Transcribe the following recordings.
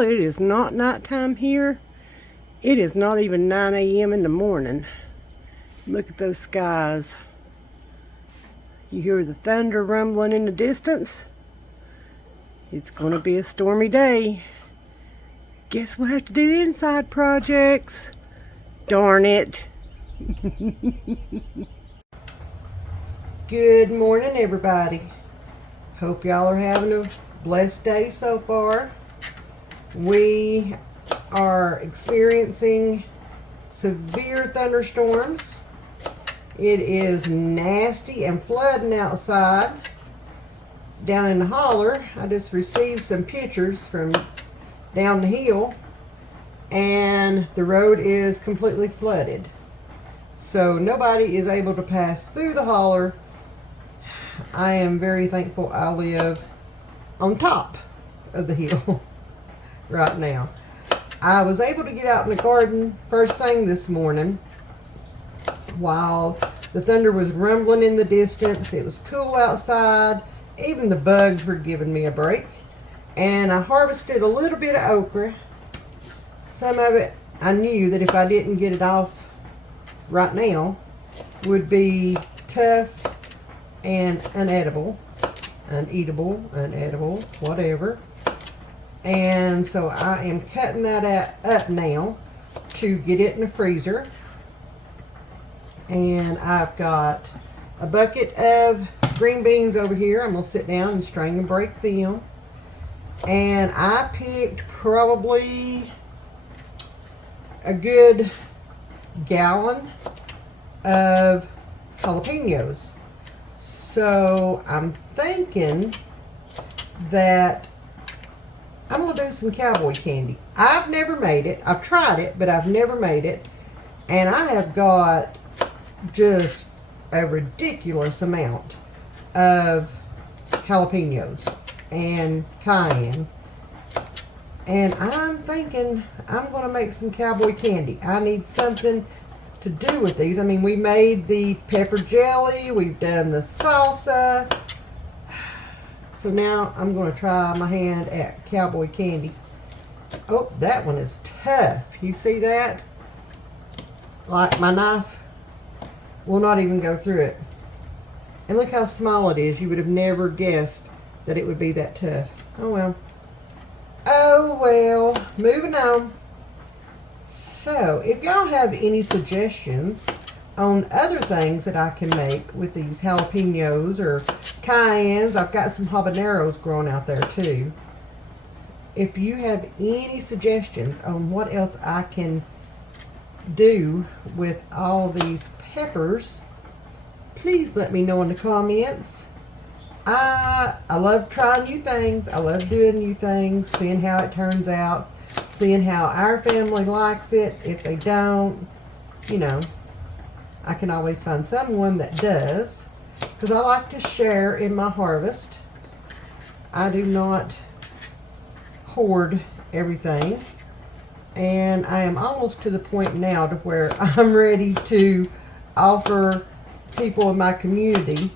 Y'all, it is not nighttime here. It is not even 9 a.m. in the morning. Look at those skies. You hear the thunder rumbling in the distance? It's going to be a stormy day. Guess we'll have to do the inside projects. Darn it. Good morning, everybody. Hope y'all are having a blessed day so far. We are experiencing severe thunderstorms. It is nasty and flooding outside. Down in the holler, I just received some pictures from down the hill, and the road is completely flooded. So nobody is able to pass through the holler. I am very thankful I live on top of the hill right now. I was able to get out in the garden first thing this morning while the thunder was rumbling in the distance. It was cool outside. Even the bugs were giving me a break. And I harvested a little bit of okra. Some of it I knew that if I didn't get it off right now would be tough and uneatable, whatever. And so I am cutting that up now to get it in the freezer. And I've got a bucket of green beans over here. I'm going to sit down and strain and break them. And I picked probably a good gallon of jalapenos. So I'm thinking that I'm going to do some cowboy candy. I've never made it. I've tried it, but I've never made it. And I have got just a ridiculous amount of jalapenos and cayenne. And I'm thinking I'm going to make some cowboy candy. I need something to do with these. I mean, we made the pepper jelly. We've done the salsa. So now I'm going to try my hand at cowboy candy. Oh, that one is tough. You see that? Like my knife will not even go through it. And look how small it is. You would have never guessed that it would be that tough. Oh well. Oh well. Moving on. So, if y'all have any suggestions on other things that I can make with these jalapenos or cayennes, I've got some habaneros growing out there too. If you have any suggestions on what else I can do with all these peppers, please let me know in the comments. I love trying new things. I love doing new things, seeing how it turns out, seeing how our family likes it. If they don't, you know, I can always find someone that does, because I like to share in my harvest. I do not hoard everything, and I am almost to the point now to where I'm ready to offer people in my community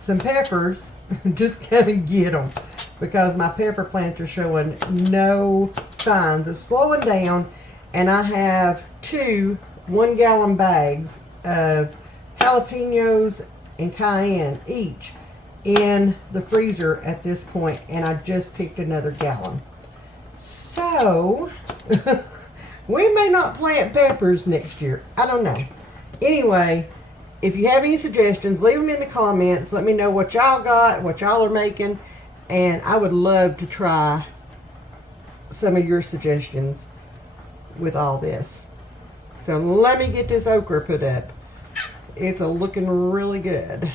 some peppers. Just come and get them, because my pepper plants are showing no signs of slowing down. And I have 2 1-gallon bags of jalapenos and cayenne each in the freezer at this point, and I just picked another gallon. So we may not plant peppers next year. I don't know. Anyway, if you have any suggestions, leave them in the comments. Let me know what y'all got, what y'all are making, and I would love to try some of your suggestions with all this. So let me get this okra put up. It's looking really good.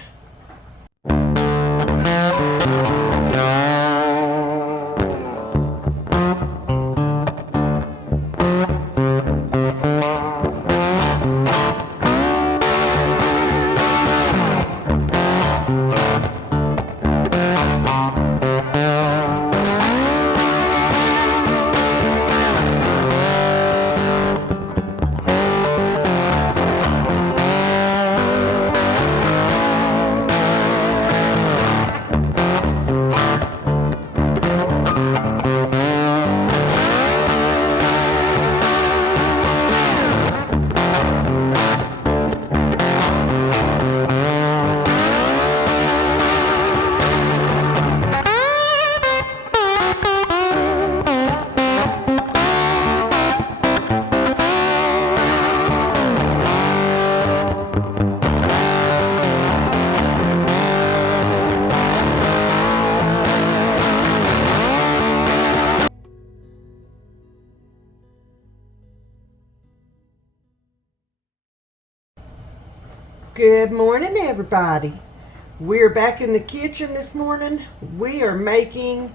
Good morning, everybody. We're back in the kitchen this morning. We are making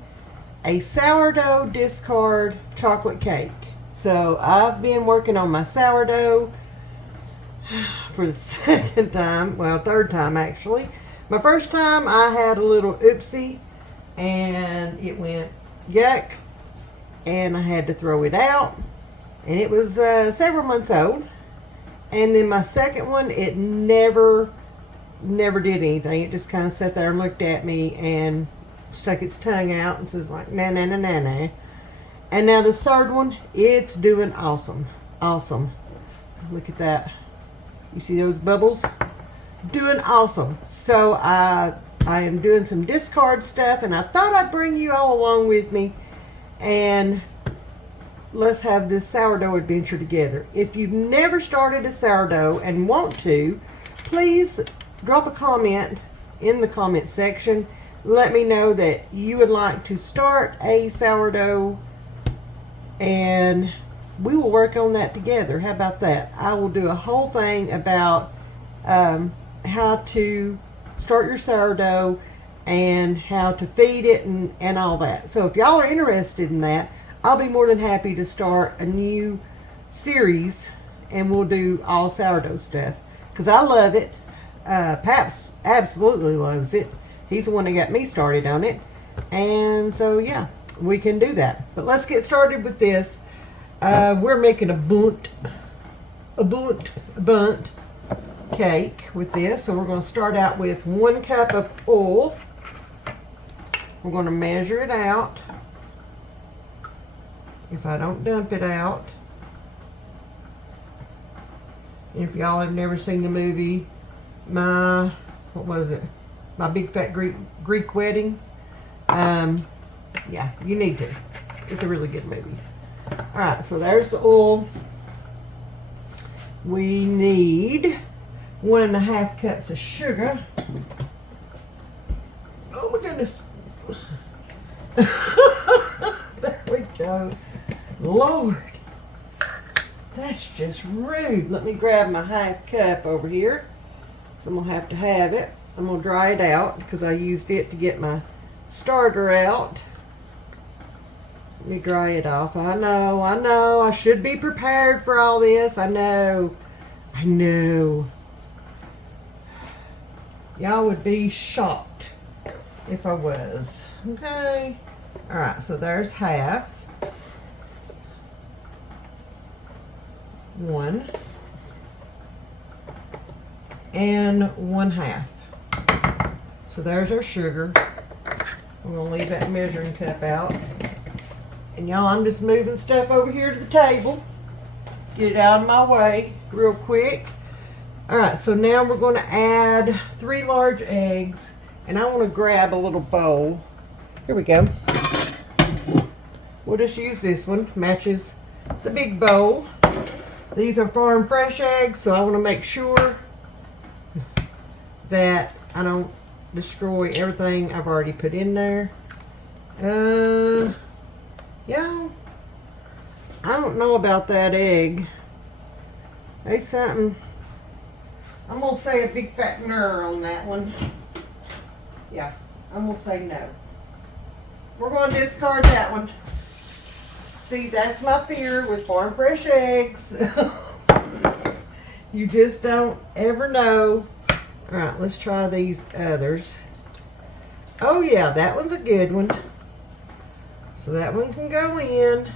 a sourdough discard chocolate cake. So I've been working on my sourdough for the second time, well, third time actually. My first time I had a little oopsie and it went yuck and I had to throw it out, and it was several months old. And then my second one, it never did anything. It just kind of sat there and looked at me and stuck its tongue out and says like, na na na na na. And now the third one, it's doing awesome. Awesome. Look at that. You see those bubbles? Doing awesome. So I am doing some discard stuff, and I thought I'd bring you all along with me and let's have this sourdough adventure together. If you've never started a sourdough and want to, please drop a comment in the comment section. Let me know that you would like to start a sourdough and we will work on that together. How about that? I will do a whole thing about how to start your sourdough and how to feed it and all that. So if y'all are interested in that, I'll be more than happy to start a new series and we'll do all sourdough stuff because I love it. Paps absolutely loves it. He's the one that got me started on it. And so yeah, we can do that. But let's get started with this. We're making a bunt cake with this. So we're going to start out with 1 cup of oil. We're going to measure it out. If I don't dump it out. If y'all have never seen the movie, what was it? My Big Fat Greek Wedding. Yeah, you need to. It's a really good movie. Alright, so there's the oil. We need 1.5 cups of sugar. Oh my goodness. There we go. Lord, that's just rude. Let me grab my 1/2 cup over here. So I'm going to have it. I'm going to dry it out because I used it to get my starter out. Let me dry it off. I know. I should be prepared for all this. I know. Y'all would be shocked if I was. Okay. Alright, so there's half. 1 and 1/2. So there's our sugar. We're going to leave that measuring cup out. And y'all, I'm just moving stuff over here to the table. Get it out of my way real quick. Alright, so now we're going to add 3 large eggs. And I want to grab a little bowl. Here we go. We'll just use this one. Matches the big bowl. These are farm fresh eggs, so I want to make sure that I don't destroy everything I've already put in there. Yeah, I don't know about that egg. There's something. I'm going to say a big fat ner on that one. Yeah, I'm going to say no. We're going to discard that one. See, that's my fear with farm fresh eggs. You just don't ever know. Alright, let's try these others. Oh yeah, that one's a good one. So that one can go in.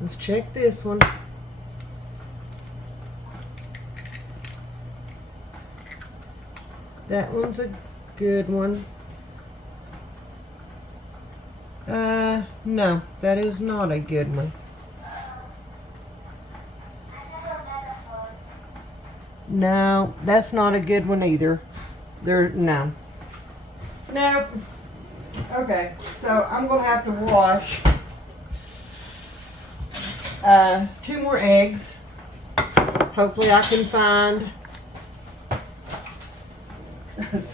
Let's check this one. That one's a good one. No, that is not a good one. No, that's not a good one either. No. Nope. Okay, so I'm going to have to wash 2 more eggs. Hopefully I can find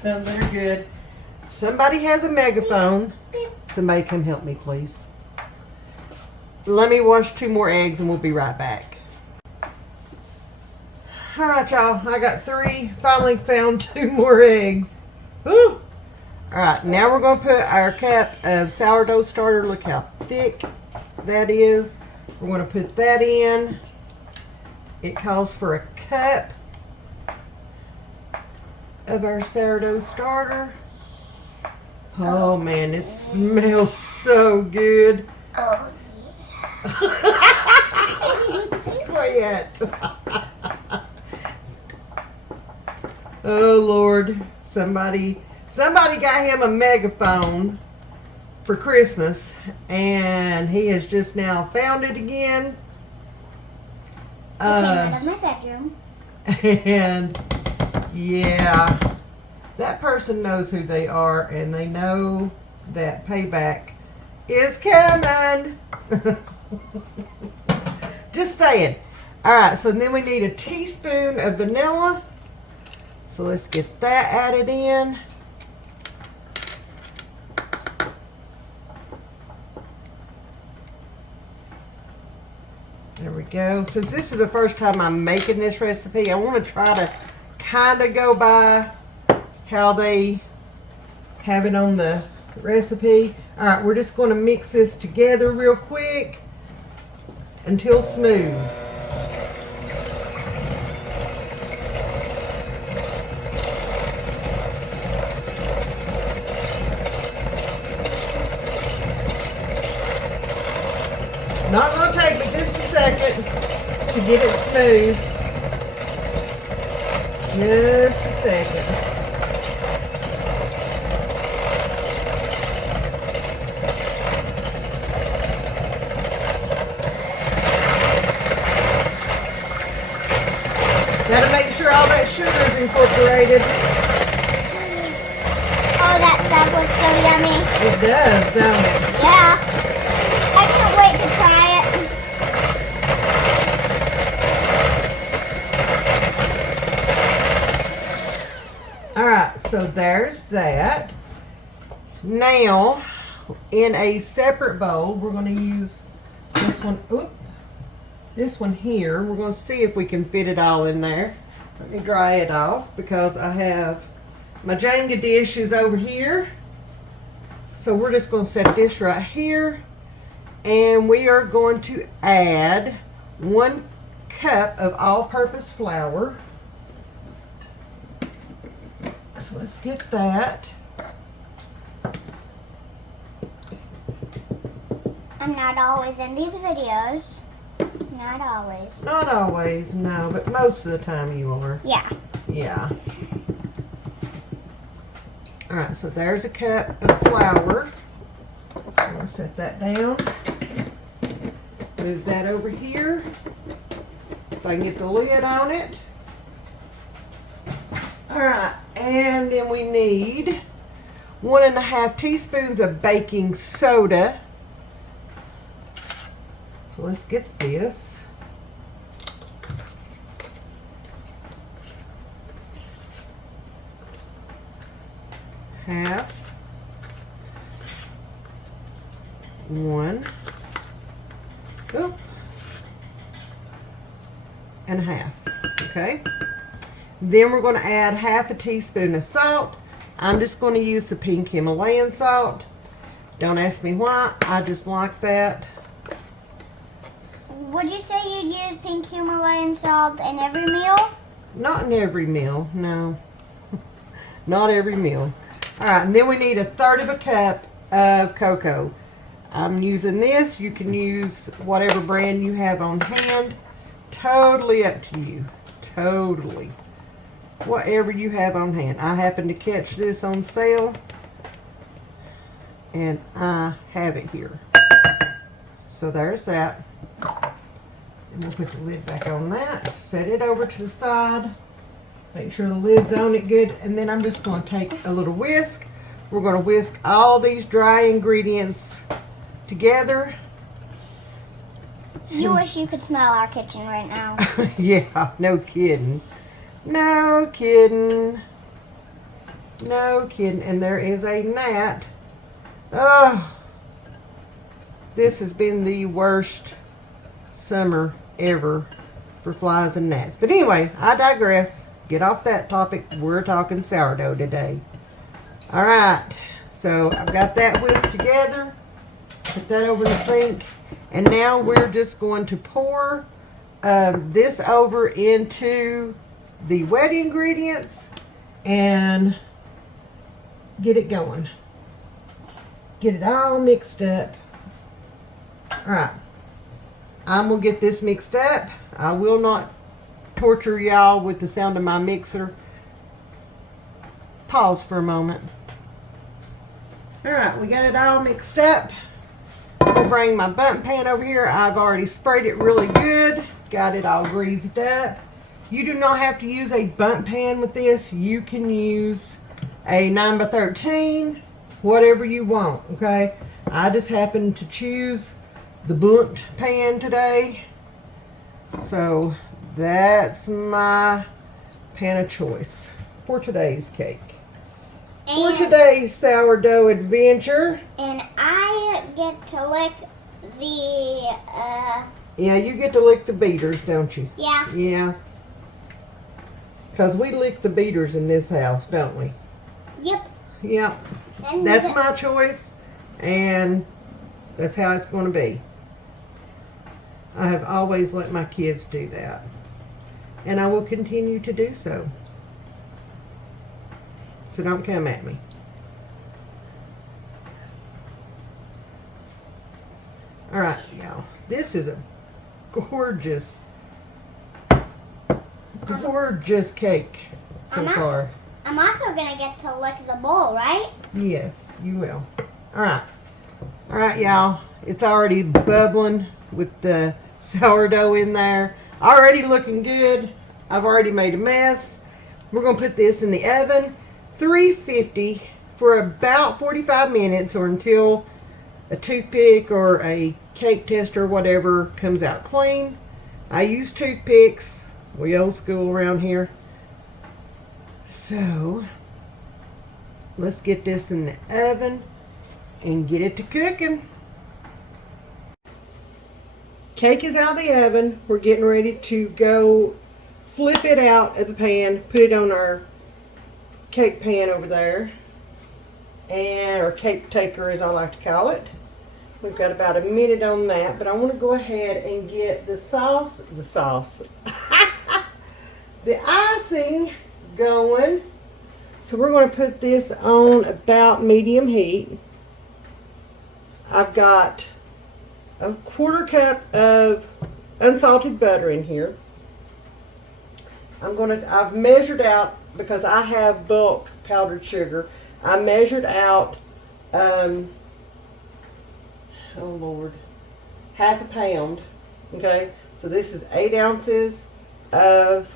some that are good. Somebody has a megaphone. Somebody come help me, please. Let me wash 2 more eggs and we'll be right back. All right, y'all. I got 3. Finally found 2 more eggs. Woo! All right, now we're going to put our cup of sourdough starter. Look how thick that is. We're going to put that in. It calls for a cup of our sourdough starter. Oh man, it smells so good. Oh yeah. Oh Lord, somebody got him a megaphone for Christmas, and he has just now found it again. Came out of my bedroom. And yeah, that person knows who they are, and they know that payback is coming. Just saying. All right, so then we need a teaspoon of vanilla. So let's get that added in. There we go. Since this is the first time I'm making this recipe, I want to try to kind of go by how they have it on the recipe. All right, we're just going to mix this together real quick until smooth. Not going to take me just a second to get it smooth. Just a second. Gotta make sure all that sugar is incorporated. Oh, that stuff looks so yummy. It does, don't it? Yeah. I can't wait to try it. Alright, so there's that. Now, in a separate bowl, we're going to use this one. Oop, this one here. We're going to see if we can fit it all in there. Let me dry it off because I have my Jenga dish is over here. So we're just going to set this right here. And we are going to add 1 cup of all-purpose flour. So let's get that. I'm not always in these videos. Not always. Not always, no, but most of the time you are. Yeah. Yeah. All right, so there's a cup of flour. I'm going to set that down. Move that over here. If I can get the lid on it. All right, and then we need 1.5 teaspoons of baking soda. So let's get this. Half. 1. Oop. And a half. Okay. Then we're going to add 1/2 teaspoon of salt. I'm just going to use the pink Himalayan salt. Don't ask me why. I just like that. Would you say you'd use pink Himalayan salt in every meal? Not in every meal, no. Not every meal. All right, and then we need 1/3 cup of cocoa. I'm using this. You can use whatever brand you have on hand. Totally up to you. Totally. Whatever you have on hand. I happen to catch this on sale, and I have it here. So there's that. And we'll put the lid back on that. Set it over to the side. Make sure the lid's on it good. And then I'm just going to take a little whisk. We're going to whisk all these dry ingredients together. You wish you could smell our kitchen right now. Yeah, no kidding. No kidding. No kidding. And there is a gnat. Oh, this has been the worst summer ever for flies and gnats. But anyway, I digress. Get off that topic. We're talking sourdough today. All right. So I've got that whisked together. Put that over the sink. And now we're just going to pour this over into the wet ingredients and get it going. Get it all mixed up. All right. I'm going to get this mixed up. I will not torture y'all with the sound of my mixer. Pause for a moment. All right, we got it all mixed up. I'll bring my bundt pan over here. I've already sprayed it really good. Got it all greased up. You do not have to use a bundt pan with this. You can use a 9x13, whatever you want, okay? I just happened to choose the bundt pan today. So that's my pan of choice for today's cake. For today's sourdough adventure. And I get to lick the, Yeah, you get to lick the beaters, don't you? Yeah. Yeah. Because we lick the beaters in this house, don't we? Yep. Yep. And That's my choice, and that's how it's going to be. I have always let my kids do that, and I will continue to do so. So don't come at me. All right, y'all. This is a gorgeous cake so far. I'm also going to get to lick the bowl, right? Yes, you will. All right. All right, y'all. It's already bubbling with the sourdough in there. Already looking good. I've already made a mess. We're going to put this in the oven, 350 for about 45 minutes or until a toothpick or a cake tester or whatever comes out clean. I use toothpicks. We old school around here. So, let's get this in the oven and get it to cooking. Cake is out of the oven. We're getting ready to go flip it out of the pan, put it on our cake pan over there, and our cake taker, as I like to call it. We've got about a minute on that, but I want to go ahead and get the the icing going. So we're going to put this on about medium heat. I've got a 1/4 cup of unsalted butter in here. I've measured out, because I have bulk powdered sugar. I measured out, oh Lord, 1/2 pound. Okay, so this is 8 ounces of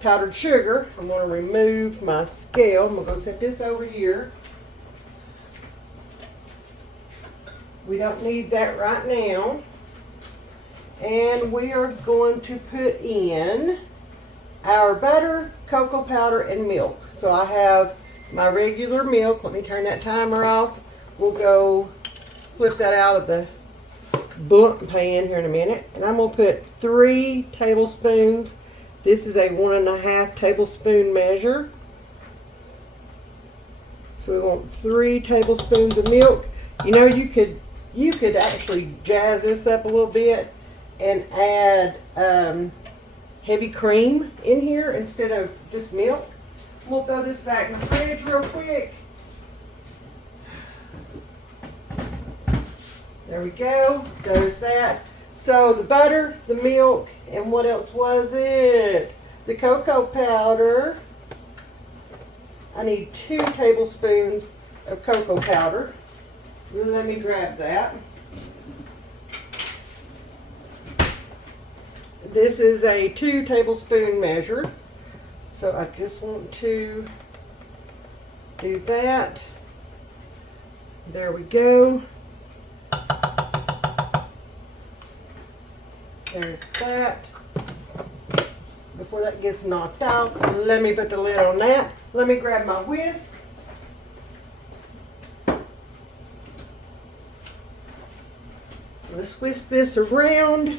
powdered sugar. I'm going to remove my scale. I'm going to go set this over here. We don't need that right now. And we are going to put in our butter, cocoa powder, and milk. So I have my regular milk. Let me turn that timer off. We'll go flip that out of the bundt pan here in a minute. And I'm going to put 3 tablespoons. This is a 1.5 tablespoon measure. So we want 3 tablespoons of milk. You know, you could actually jazz this up a little bit and add heavy cream in here instead of just milk. We'll throw this back in the fridge real quick. There we go. There's that. So the butter, the milk, and what else was it? The cocoa powder. I need 2 tablespoons of cocoa powder. Let me grab that. This is a 2 tablespoon measure. So I just want to do that. There we go. There's that. Before that gets knocked off, let me put the lid on that. Let me grab my whisk. Let's whisk this around.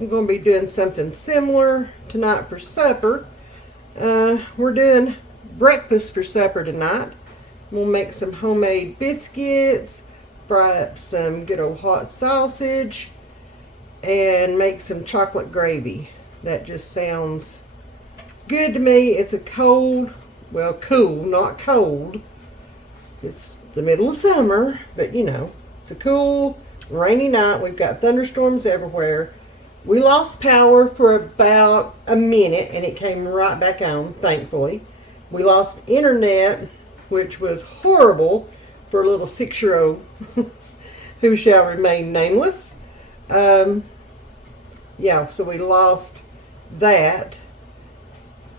I'm going to be doing something similar tonight for supper. We're doing breakfast for supper tonight. We'll make some homemade biscuits, fry up some good old hot sausage, and make some chocolate gravy. That just sounds good to me. It's a cold, well, cool, not cold. It's the middle of summer, but you know, it's a cool, rainy night. We've got thunderstorms everywhere. We lost power for about a minute, and it came right back on, thankfully. We lost internet, which was horrible for a little 6-year-old who shall remain nameless. Yeah, so we lost that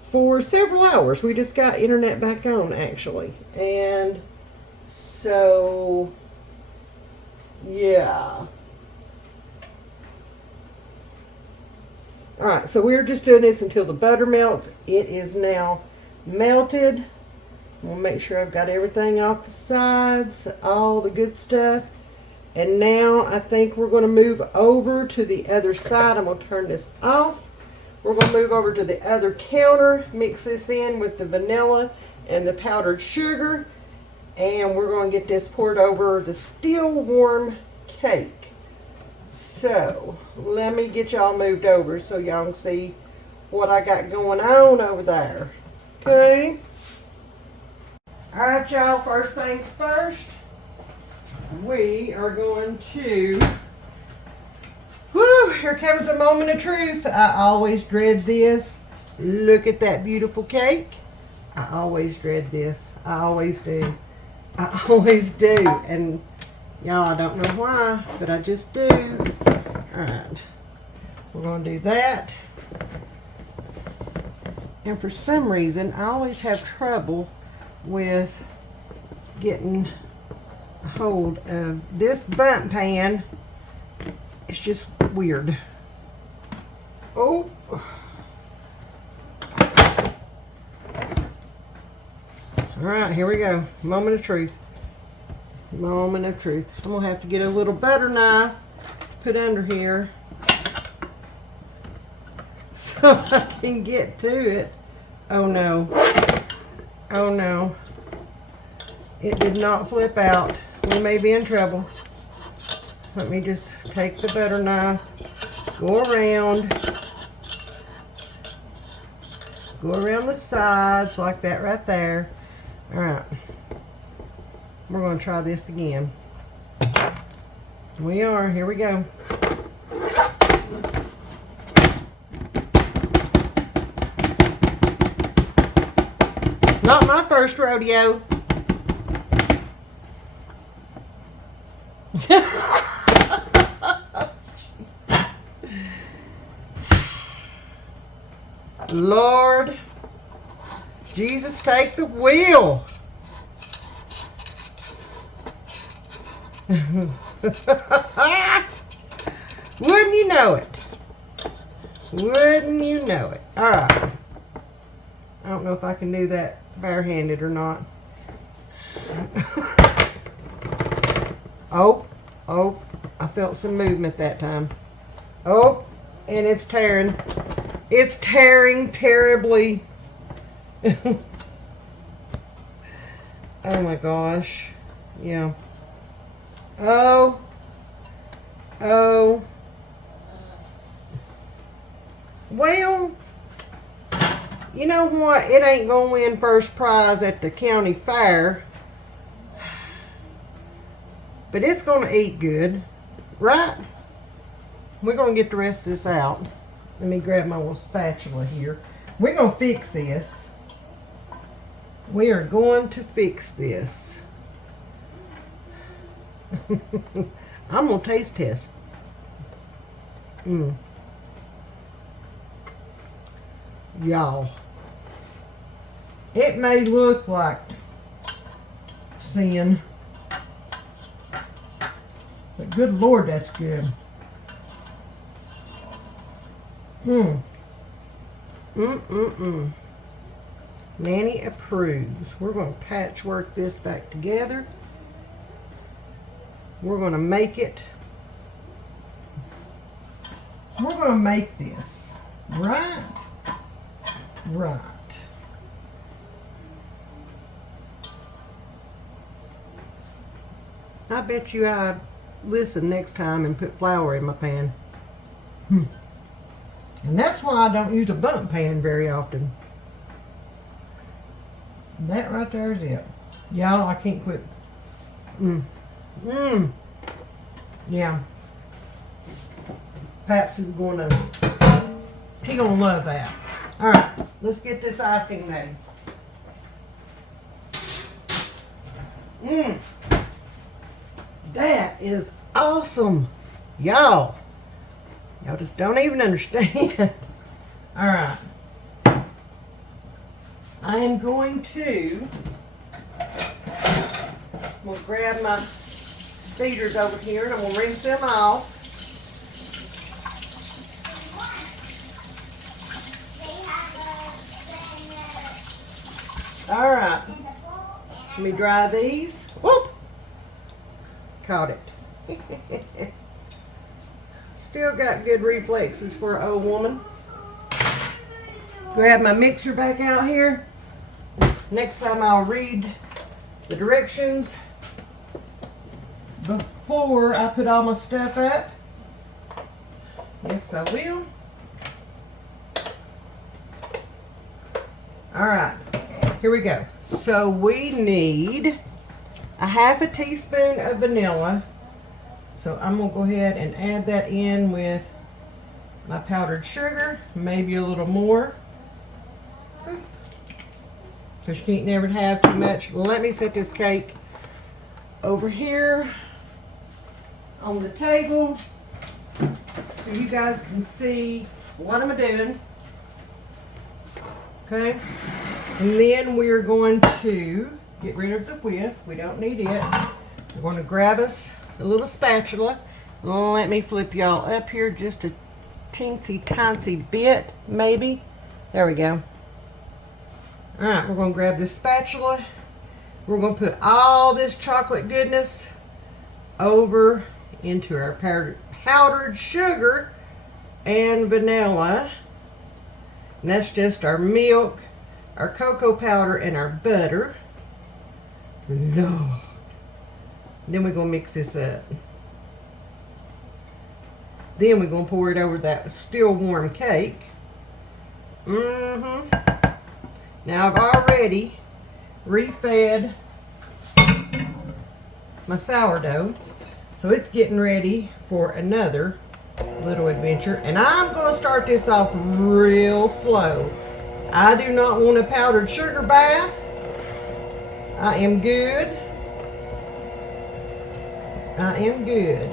for several hours. We just got internet back on, actually. And so, yeah. Alright, so we're just doing this until the butter melts. It is now melted. We'll make sure I've got everything off the sides, all the good stuff. And now I think we're going to move over to the other side. I'm going to turn this off. We're going to move over to the other counter, mix this in with the vanilla and the powdered sugar, and we're going to get this poured over the still warm cake. So, let me get y'all moved over so y'all can see what I got going on over there. Okay? Alright, y'all, first things first. We are going to, whoo, here comes a moment of truth. I always dread this. Look at that beautiful cake. I always dread this. I always do. I always do. And y'all, I don't know why, but I just do. Alright. We're going to do that. And for some reason, I always have trouble with getting a hold of this bump pan. It's just weird. Oh. Alright, here we go. Moment of truth. Moment of truth. I'm going to have to get a little butter knife, put under here, so I can get to it. Oh no. Oh no. It did not flip out. We may be in trouble. Let me just take the butter knife, go around the sides like that right there. Alright. We're going to try this again. We are. Here we go. Not my first rodeo. Lord Jesus, take the wheel. Wouldn't you know it? Wouldn't you know it? Alright. I don't know if I can do that barehanded or not. Oh, I felt some movement that time. Oh, and it's tearing. It's tearing terribly. Oh my gosh. Yeah. Oh. Well, you know what? It ain't going to win first prize at the county fair. But it's going to eat good. Right? We're going to get the rest of this out. Let me grab my little spatula here. We're going to fix this. We are going to fix this. I'm going to taste test. Y'all, it may look like sin, but good Lord, that's good. Nanny approves. We're going to patchwork this back together. We're going to make it we're going to make this. Right? Right. I bet you I listen next time and put flour in my pan. And that's why I don't use a bump pan very often. That right there is it. Y'all, I can't quit. Yeah. Paps is gonna love that. Alright, let's get this icing made. That is awesome. Y'all just don't even understand. Alright. I am going to grab my feeders over here and I'm going to rinse them off. Alright. Let me dry these. Whoop! Caught it. Still got good reflexes for an old woman. Grab my mixer back out here. Next time I'll read the directions before I put all my stuff up. Yes, I will. Alright, here we go. So we need a half a teaspoon of vanilla. So I'm going to go ahead and add that in with my powdered sugar, maybe a little more. Because you can't never have too much. Let me set this cake over here on the table so you guys can see what I'm doing. Okay, and then we're going to get rid of the whisk. We don't need it. We're going to grab us a little spatula. Let me flip y'all up here just a teensy tiny bit, maybe. There we go. All right, we're going to grab this spatula. We're going to put all this chocolate goodness over into our powdered sugar and vanilla. And that's just our milk, our cocoa powder, and our butter. Lord. Then we're going to mix this up. Then we're going to pour it over that still warm cake. Now I've already refed my sourdough. So it's getting ready for another little adventure. And I'm going to start this off real slow. I do not want a powdered sugar bath. I am good. I am good.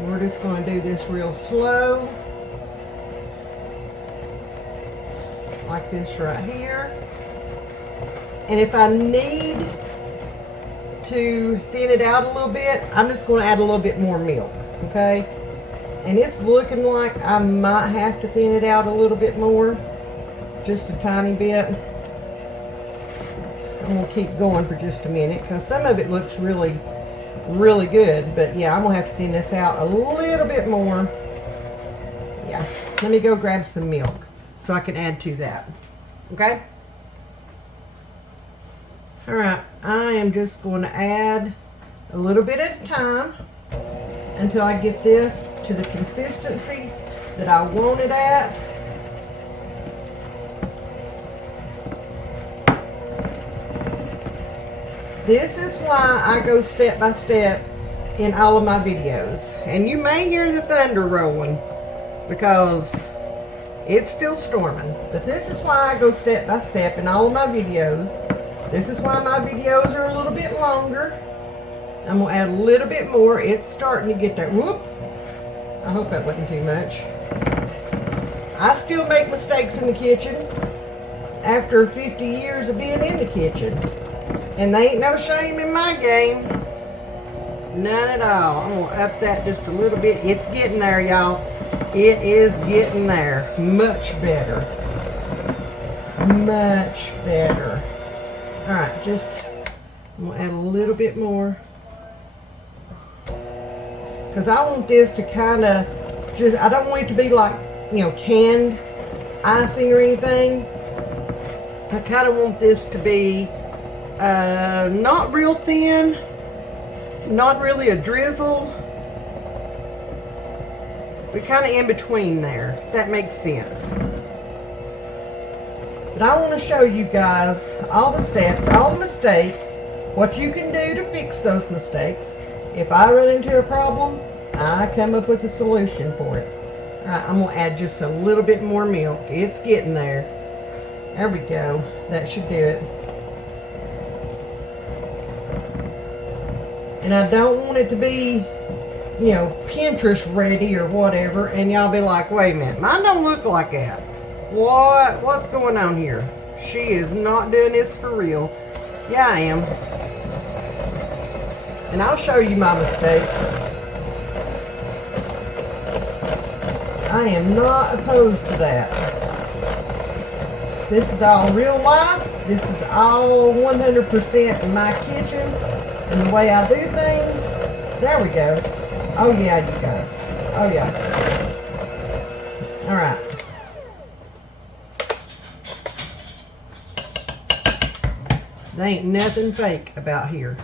We're just going to do this real slow. Like this right here. And if I need to thin it out a little bit, I'm just going to add a little bit more milk. Okay? And it's looking like I might have to thin it out a little bit more. Just a tiny bit. I'm going to keep going for just a minute because some of it looks really, really good. But yeah, I'm going to have to thin this out a little bit more. Yeah. Let me go grab some milk so I can add to that. Okay? Alright, I am just going to add a little bit at a time until I get this to the consistency that I want it at. This is why I go step by step in all of my videos. And you may hear the thunder rolling because it's still storming. But this is why I go step by step in all of my videos. This is why my videos are a little bit longer. I'm going to add a little bit more. It's starting to get there. Whoop. I hope that wasn't too much. I still make mistakes in the kitchen after 50 years of being in the kitchen. And they ain't no shame in my game. None at all. I'm going to up that just a little bit. It's getting there, y'all. It is getting there. Much better. Much better. Alright, I'm going to add a little bit more. because I want this to kind of just, I don't want it to be like, you know, canned icing or anything. I kind of want this to be not real thin, not really a drizzle, but kind of in between there, if that makes sense. But I want to show you guys all the steps, all the mistakes, what you can do to fix those mistakes. If I run into a problem, I come up with a solution for it. All right, I'm going to add just a little bit more milk. It's getting there. There we go. That should do it. And I don't want it to be, you know, Pinterest ready or whatever, and y'all be like, wait a minute, mine don't look like that. What's going on here? She is not doing this for real. Yeah, I am. And I'll show you my mistakes. I am not opposed to that. This is all real life. This is all 100% in my kitchen and the way I do things. There we go. Oh yeah, you guys. Oh yeah. All right. There ain't nothing fake about here.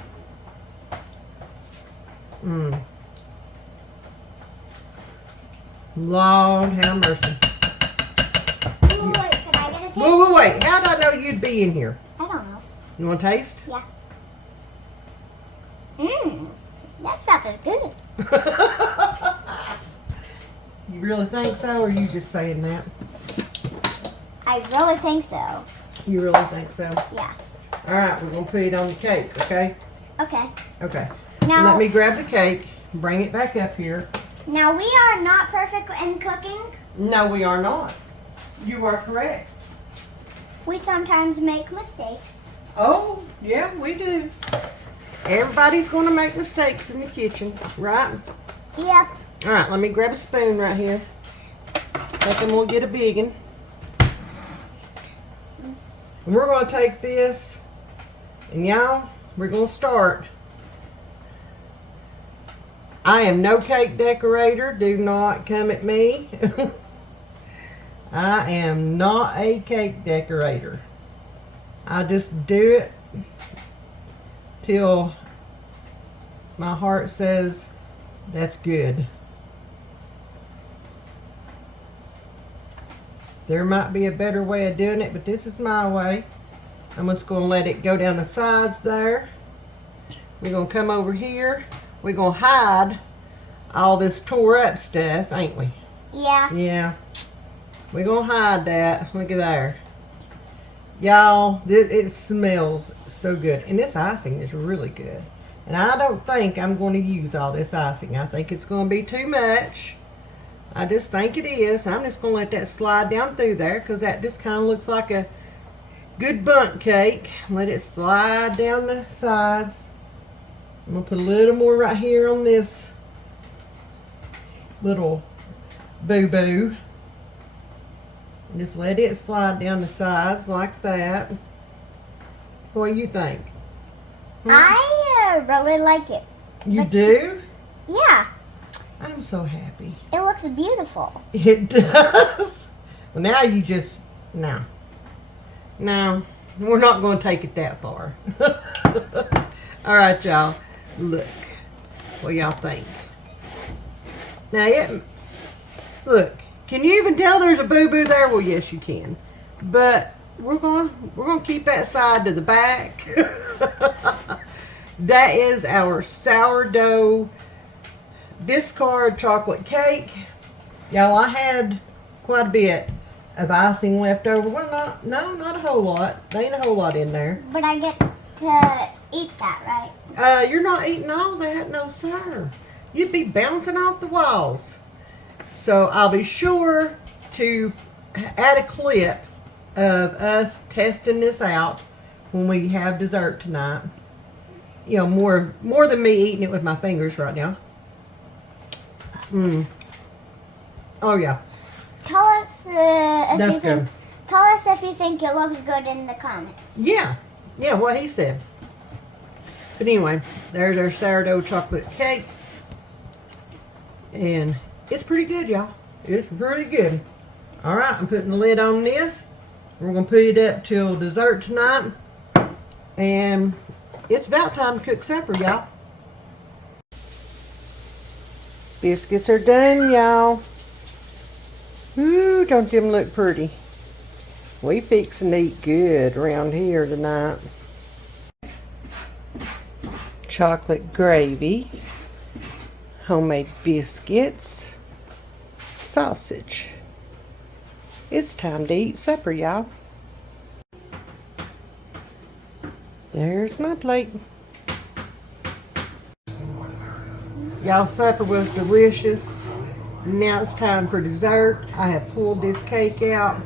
Lord have mercy. Wait, can I get a taste? Wait. How did I know you'd be in here? I don't know. You want to taste? Yeah. That stuff is good. You really think so, or are you just saying that? I really think so. You really think so? Yeah. All right, we're going to put it on the cake, okay? Okay. Okay. Now, Let me grab the cake, bring it back up here. Now we are not perfect in cooking. No, we are not. You are correct. We sometimes make mistakes. Oh, yeah, we do. Everybody's going to make mistakes in the kitchen, right? Yep. All right, let me grab a spoon right here. Think we'll get a big one. And we're going to take this, and y'all, we're going to start. I am no cake decorator. Do not come at me. I am not a cake decorator. I just do it till my heart says that's good. There might be a better way of doing it, but this is my way. I'm just going to let it go down the sides there. We're going to come over here. We're going to hide all this tore up stuff, ain't we? Yeah. Yeah. We're going to hide that. Look at there. Y'all, it smells so good. And this icing is really good. And I don't think I'm going to use all this icing. I think it's going to be too much. I just think it is. I'm just going to let that slide down through there because that just kind of looks like a good bundt cake. Let it slide down the sides. I'm going to put a little more right here on this little boo-boo. Just let it slide down the sides like that. What do you think? I really like it. You do? Yeah. I'm so happy. It looks beautiful. It does. Well, now you just, no, we're not going to take it that far. All right, y'all. Look. What y'all think? Now, look. Can you even tell there's a boo-boo there? Well, yes, you can. But we're gonna keep that side to the back. That is our sourdough discard chocolate cake. Y'all, I had quite a bit of icing left over. Well, not a whole lot. There ain't a whole lot in there. But I get to eat that, right? You're not eating all that, no sir. You'd be bouncing off the walls. So I'll be sure to add a clip of us testing this out when we have dessert tonight. You know, more than me eating it with my fingers right now. Oh yeah. Tell us Tell us if you think it looks good in the comments. Yeah, what he said. But anyway, there's our sourdough chocolate cake. And it's pretty good, y'all. It's pretty good. All right, I'm putting the lid on this. We're going to put it up till dessert tonight. And it's about time to cook supper, y'all. Biscuits are done, y'all. Ooh, don't them look pretty? We fixin' to eat good around here tonight. Chocolate gravy, homemade biscuits, sausage. It's time to eat supper, y'all. There's my plate. Y'all, supper was delicious. Now it's time for dessert. I have pulled this cake out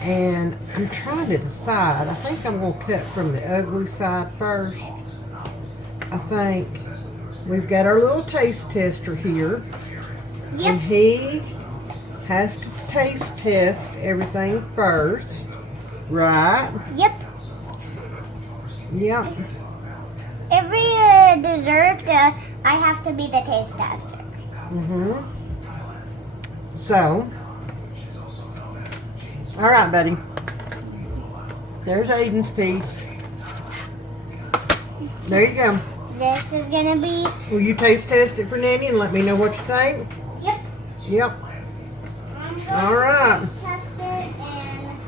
and I'm trying to decide. I think I'm going to cut from the ugly side first. I think we've got our little taste tester here. Yep. And he has to taste test everything first. Right? Yep. Yep. Every dessert, I have to be the taste tester. So, all right, buddy. There's Aiden's piece. There you go. This is gonna be. Will you taste test it for Nanny and let me know what you think? Yep. Yep. I'm going All right. to test it and.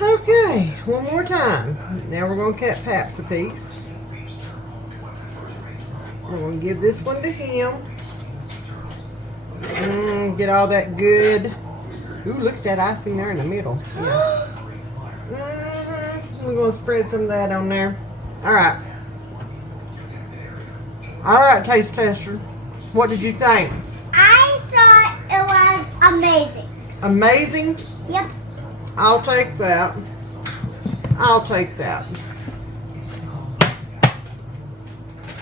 Okay, one more time. Now we're going to cut Paps a piece. We're going to give this one to him. Get all that good. Ooh, look at that icing there in the middle. Yeah. We're going to spread some of that on there. All right. All right, taste tester. What did you think? I thought it was amazing. Amazing? Yep. I'll take that. I'll take that.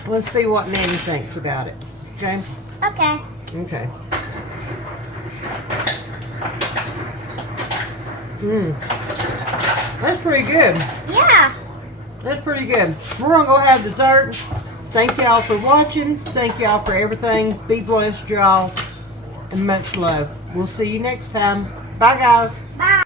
Let's see what Nanny thinks about it. Okay? Okay. Okay. That's pretty good. Yeah. That's pretty good. We're going to go have dessert. Thank y'all for watching. Thank y'all for everything. Be blessed, y'all. And much love. We'll see you next time. Bye, guys. Bye.